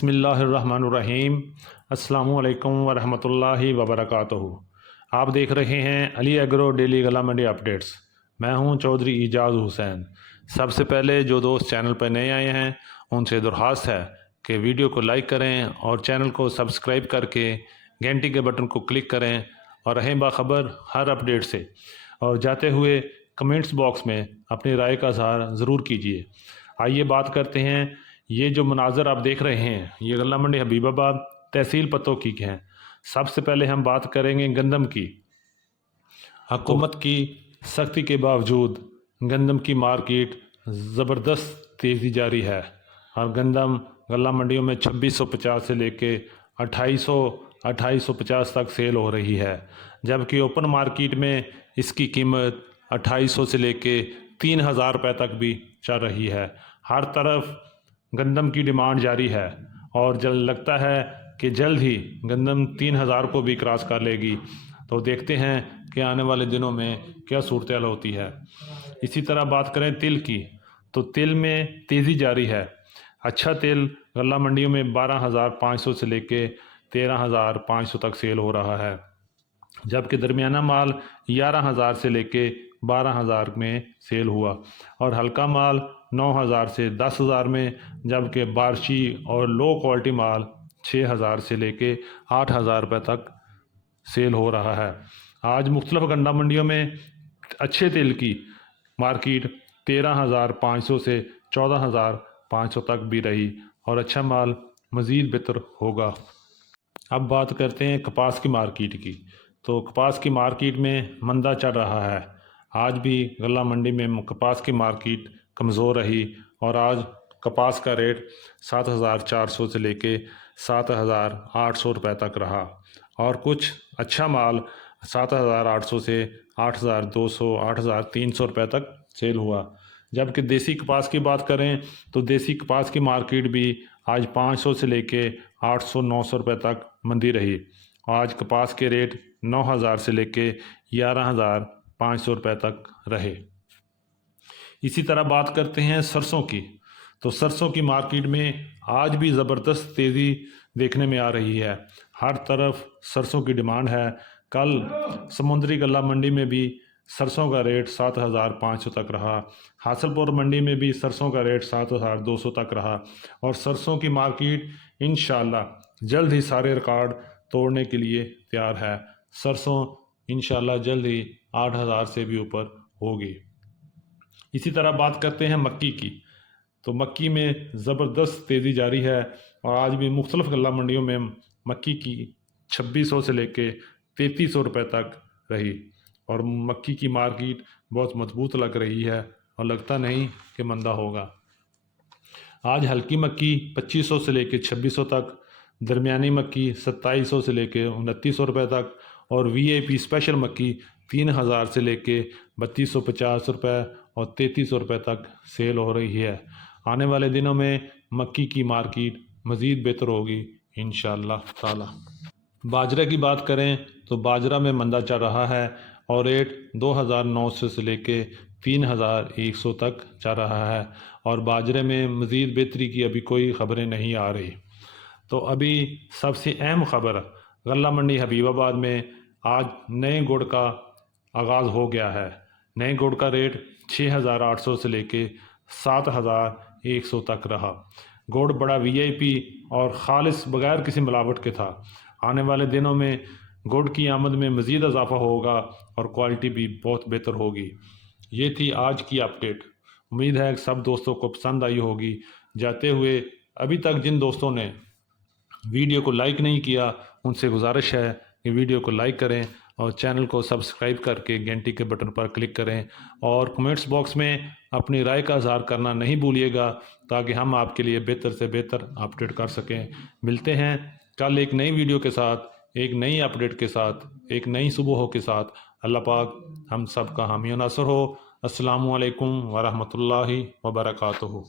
बिस्मिल्लाहिर्रहमानिर्रहीम। अस्सलामु अलैकुम वरहमतुल्लाहि वबरकातुहू। आप देख रहे हैं अली एग्रो डेली गला मंडी अपडेट्स। मैं हूं चौधरी इजाज़ हुसैन। सबसे पहले जो दोस्त चैनल पर नए आए हैं उनसे दरख्वास्त है कि वीडियो को लाइक करें और चैनल को सब्सक्राइब करके घंटी के बटन को क्लिक करें और रहें बाखबर हर अपडेट से। और जाते हुए कमेंट्स बॉक्स में अपनी राय का इज़हार ज़रूर कीजिए। आइए बात करते हैं। ये जो मनाज़र आप देख रहे हैं ये गला मंडी हबीबाबाद तहसील पत्तों की हैं। सबसे पहले हम बात करेंगे गंदम की। हुकूमत की सख्ती के बावजूद गंदम की मार्केट ज़बरदस्त तेज़ी जारी है और गंदम गला मंडियों में 2650 से लेके 2850 तक सेल हो रही है, जबकि ओपन मार्केट में इसकी कीमत 2800 से लेके 3000 रुपये तक भी चल रही है। हर तरफ गंदम की डिमांड जारी है और जल्द लगता है कि जल्द ही गंदम 3000 को भी क्रॉस कर लेगी। तो देखते हैं कि आने वाले दिनों में क्या सूरत हाल होती है। इसी तरह बात करें तिल की, तो तिल में तेज़ी जारी है। अच्छा तिल गला मंडियों में 12500 से लेके 13500 तक सेल हो रहा है, जबकि दरमियाना माल 11000 से लेके 12000 में सेल हुआ और हल्का माल 9000 से 10000 में, जबकि बारशी और लो क्वालिटी माल 6000 से लेके 8000 रुपये तक सेल हो रहा है। आज मुख्तलिफ गन्ना मंडियों में अच्छे तेल की मार्केट 13500 से 14500 तक भी रही और अच्छा माल मज़ीद बेहतर होगा। अब बात करते हैं कपास की मार्केट की। तो कपास की मार्केट में मंदा चल रहा है। आज भी गला मंडी में कपास की मार्केट कमज़ोर रही और आज कपास का रेट 7400 से लेके 7800 रुपये तक रहा और कुछ अच्छा माल 7800 से 8200 8300 रुपये तक सेल हुआ। जबकि देसी कपास की बात करें तो देसी कपास की मार्केट भी आज 500 से लेके 800 900 रुपये तक मंदी रही। आज कपास के रेट 9000 से लेके 11500 रुपये तक रहे। इसी तरह बात करते हैं सरसों की। तो सरसों की मार्केट में आज भी ज़बरदस्त तेज़ी देखने में आ रही है। हर तरफ सरसों की डिमांड है। कल समुद्री गला मंडी में भी सरसों का रेट 7500 तक रहा। हासलपुर मंडी में भी सरसों का रेट 7200 तक रहा और सरसों की मार्केट इंशाल्लाह जल्द ही सारे रिकॉर्ड तोड़ने के लिए तैयार है। सरसों इंशाल्लाह जल्द ही 8000 से भी ऊपर होगी। इसी तरह बात करते हैं मक्की की। तो मक्की में ज़बरदस्त तेज़ी जारी है और आज भी मुख्तलिफ गला मंडियों में मक्की की 2600 से लेके 3300 रुपये तक रही और मक्की की मार्केट बहुत मजबूत लग रही है और लगता नहीं कि मंदा होगा। आज हल्की मक्की 2500 से लेके 2600 तक, दरमियानी मक्की 2700 से लेके 2900 रुपये तक और वीआईपी स्पेशल मक्की 3000 से लेके 3250 रुपये और 3300 रुपये तक सेल हो रही है। आने वाले दिनों में मक्की की मार्केट मज़ीद बेहतर होगी इंशाअल्लाह ताला। बाजरा की बात करें तो बाजरा में मंदा चल रहा है और रेट 2900 से लेके 3100 तक चल रहा है और बाजरे में मज़ीद बेहतरी की अभी कोई ख़बरें नहीं आ रही। तो अभी सबसे अहम ख़बर गला मंडी हबीबाबाद में आज नए गुड़ का आगाज़ हो गया है। नए गुड़ का रेट 6800 से लेके 7100 तक रहा। गुड़ बड़ा वीआईपी और ख़ालिस बगैर किसी मिलावट के था। आने वाले दिनों में गुड़ की आमद में मज़ीद इजाफा होगा और क्वालिटी भी बहुत बेहतर होगी। ये थी आज की अपडेट। उम्मीद है कि सब दोस्तों को पसंद आई होगी। जाते हुए अभी तक जिन दोस्तों ने वीडियो को लाइक नहीं किया उनसे गुजारिश है कि वीडियो को लाइक करें और चैनल को सब्सक्राइब करके घंटी के बटन पर क्लिक करें और कमेंट्स बॉक्स में अपनी राय का इज़हार करना नहीं भूलिएगा ताकि हम आपके लिए बेहतर से बेहतर अपडेट कर सकें। मिलते हैं कल एक नई वीडियो के साथ, एक नई अपडेट के साथ, एक नई सुबह के साथ। अल्लाह पाक हम सब का हामी नासर हो। अस्सलामु अलैकुम वरहमतुल्लाहि वबरकातुहू।